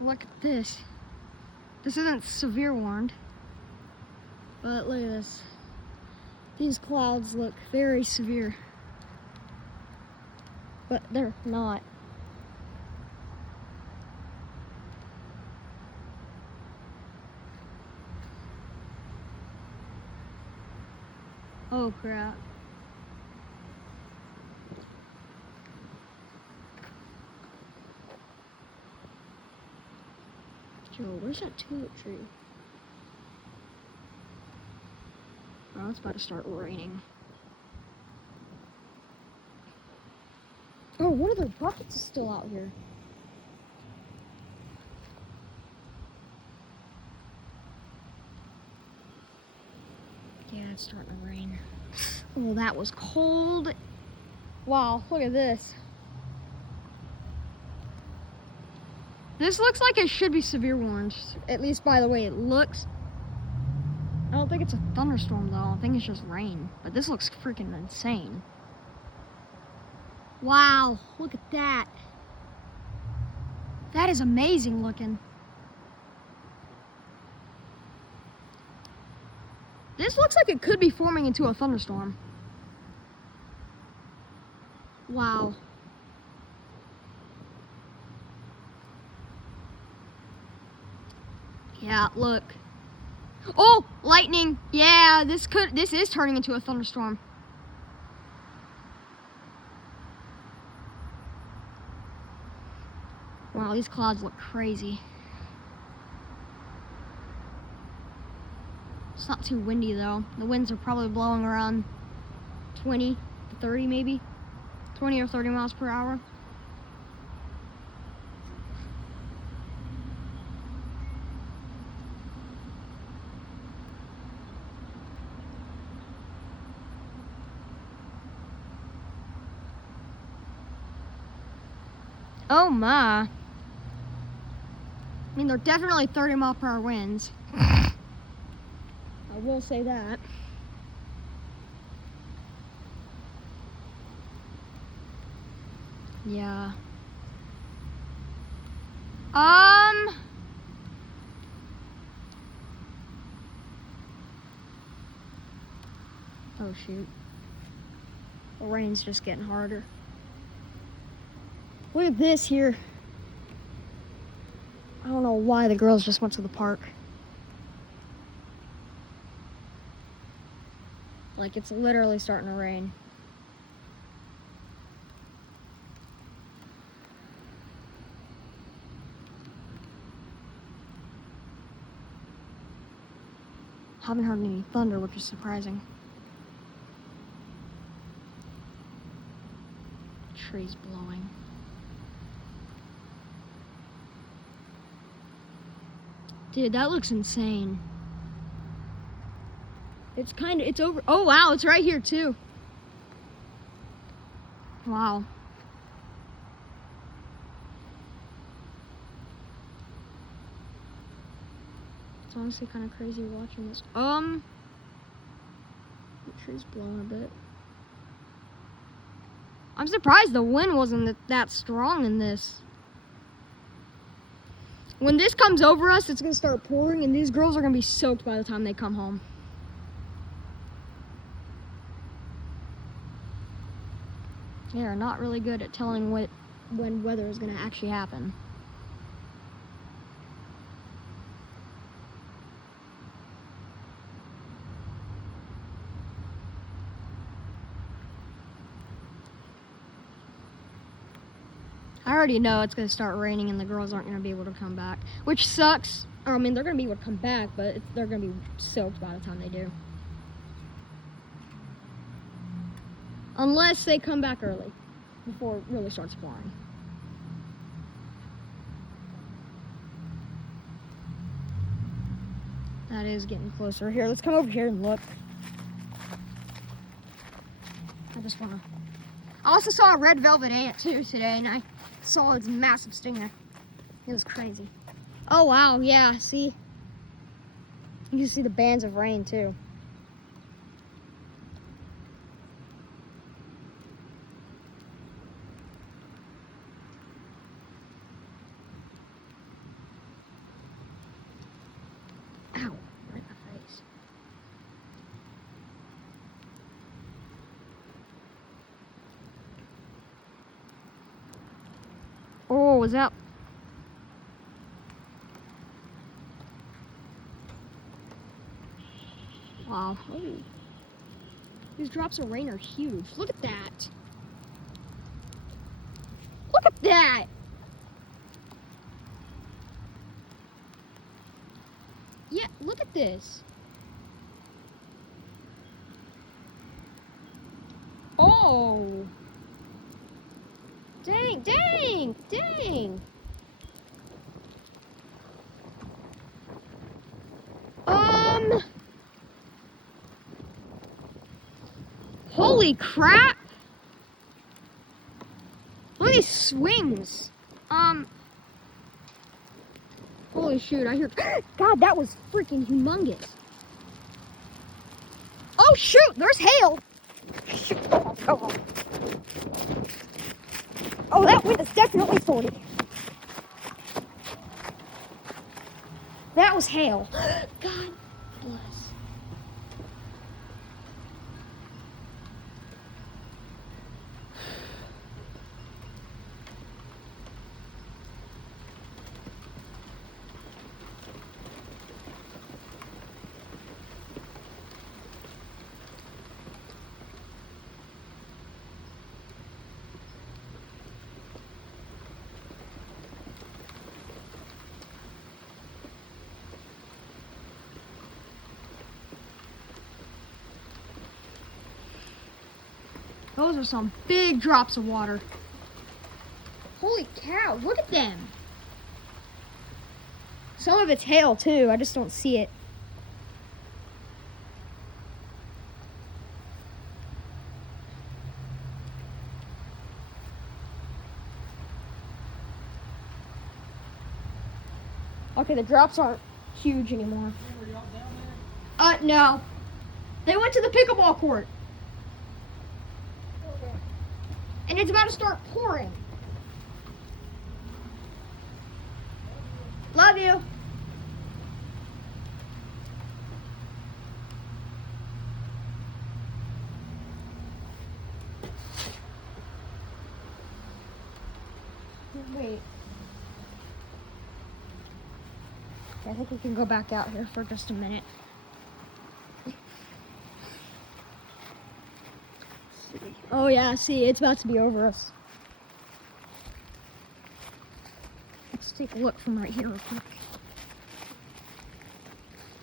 Look at this. This isn't severe warned, but look at this. These clouds look very severe, but they're not. Oh crap. Joe, where's that tulip tree? Oh, it's about to start raining. Oh, one of their buckets is still out here. Yeah, it's starting to rain. Oh, that was cold. Wow, look at this. This looks like it should be severe warned, at least by the way it looks. I don't think it's a thunderstorm though, I think it's just rain. But this looks freaking insane. Wow, look at that. That is amazing looking. This looks like it could be forming into a thunderstorm. Wow. Yeah, look. Oh, lightning. Yeah, this is turning into a thunderstorm. Wow, these clouds look crazy. It's not too windy though. The winds are probably blowing around 20 to 30 maybe. 20 or 30 miles per hour. Oh my. I mean, they're definitely 30 mile per hour winds. I will say that. Yeah. Oh shoot. The rain's just getting harder. Look at this here. I don't know why the girls just went to the park. Like, it's literally starting to rain. Haven't heard any thunder, which is surprising. Trees blowing. Dude, that looks insane. It's over. Oh wow, it's right here too. Wow. It's honestly kind of crazy watching this. The tree's blowing a bit. I'm surprised the wind wasn't that strong in this. When this comes over us, it's gonna start pouring and these girls are gonna be soaked by the time they come home. They are not really good at telling when weather is gonna actually happen. I already know it's gonna start raining and the girls aren't gonna be able to come back, which sucks. I mean, they're gonna be able to come back, but they're gonna be soaked by the time they do. Unless they come back early, before it really starts pouring. That is getting closer. Here, let's come over here and look. I also saw a red velvet ant too today, and I saw its massive stinger. It was crazy. Oh wow, yeah, see? You can see the bands of rain too. Oh, was that? Wow. Oh. These drops of rain are huge. Look at that. Look at that. Yeah, look at this. Oh. Dang, dang, dang. Holy crap. Look at these swings. Holy shoot, I hear, God, that was freaking humongous. Oh shoot, there's hail. Oh, oh, that wind is definitely 40. That was hail. God bless. Those are some big drops of water. Holy cow, look at them. Some of it's hail too, I just don't see it. Okay, the drops aren't huge anymore. No. They went to the pickleball court. Okay. And it's about to start pouring. Love you. Wait. I think we can go back out here for just a minute. Oh yeah, see, it's about to be over us. Let's take a look from right here real quick.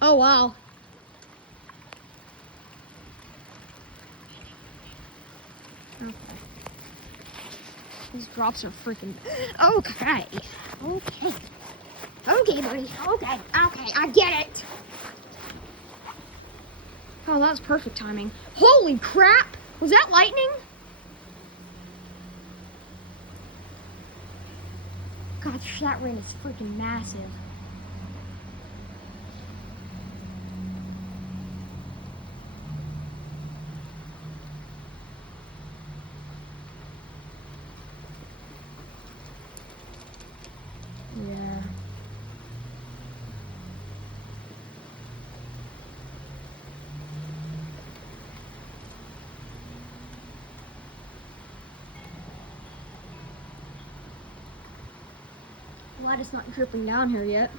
Oh wow. Okay. These drops are freaking... Okay. Okay. Okay, buddy. Okay. Okay, I get it. Oh, that was perfect timing. Holy crap! Was that lightning? Gosh, that rain is freaking massive. Yeah. Glad it's not dripping down here yet.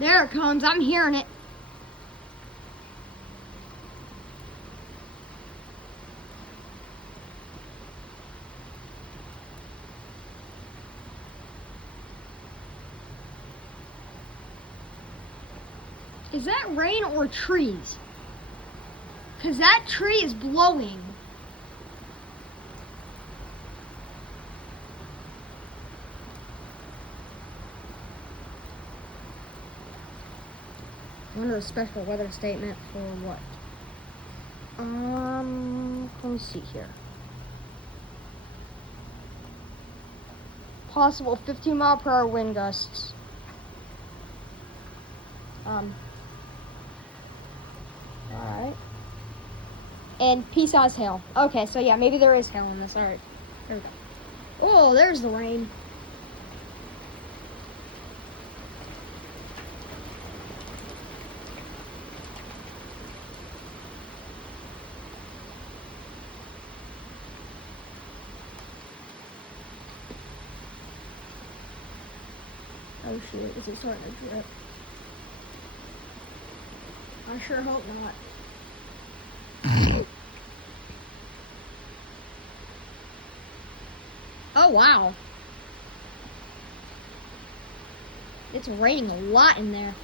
There it comes, I'm hearing it. Is that rain or trees? Because that tree is blowing. Under a special weather statement for what? Let me see here. Possible 15-mile-per-hour wind gusts. Alright. and pea-sized hail. Okay, so yeah, maybe there is hail in this. All right, there we go. Oh, there's the rain. Oh shoot, is it starting to drip? I sure hope not. Oh wow. It's raining a lot in there.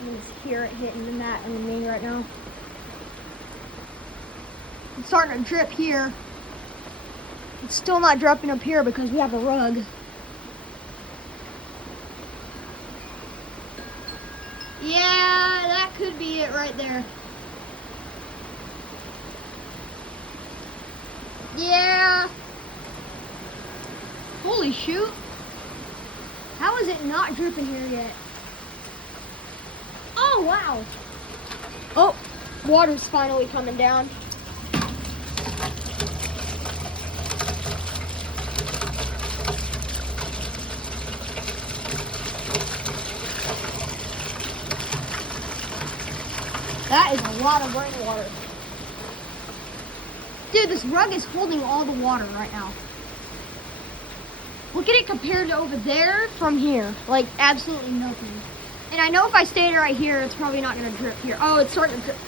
You can just hear it hitting the mat on the main right now. It's starting to drip here. It's still not dripping up here because we have a rug. Yeah, that could be it right there. Yeah. Holy shoot. How is it not dripping here yet? Oh, wow. Oh, water's finally coming down. That is a lot of rainwater. Dude, this rug is holding all the water right now. Look at it compared to over there from here. Like, absolutely nothing. And I know if I stayed right here, it's probably not going to drip here. Oh, it's starting to drip.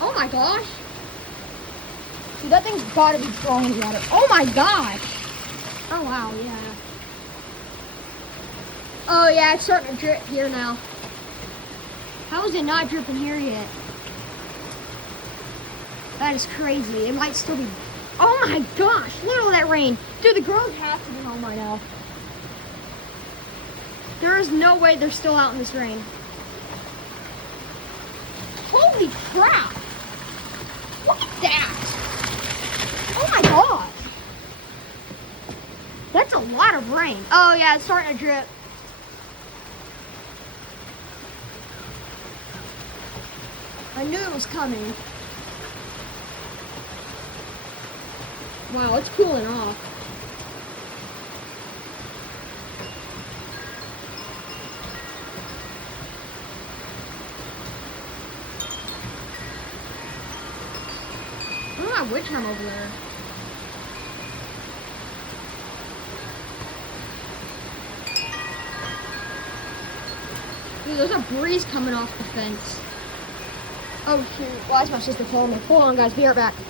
Oh my gosh. Dude, that thing's got to be drawing water. Oh my gosh. Oh wow, yeah. Oh yeah, it's starting to drip here now. How is it not dripping here yet? That is crazy. It might still be. Oh my gosh, look at all that rain. Dude, the girls have to be home right now. There is no way they're still out in this rain. Holy crap. Look at that. Oh my god. That's a lot of rain. Oh yeah, it's starting to drip. I knew it was coming. Wow, it's cooling off. I don't have witch arm over there. Dude, there's a breeze coming off the fence. Oh shoot, why is my sister calling me? Hold on guys, be right back.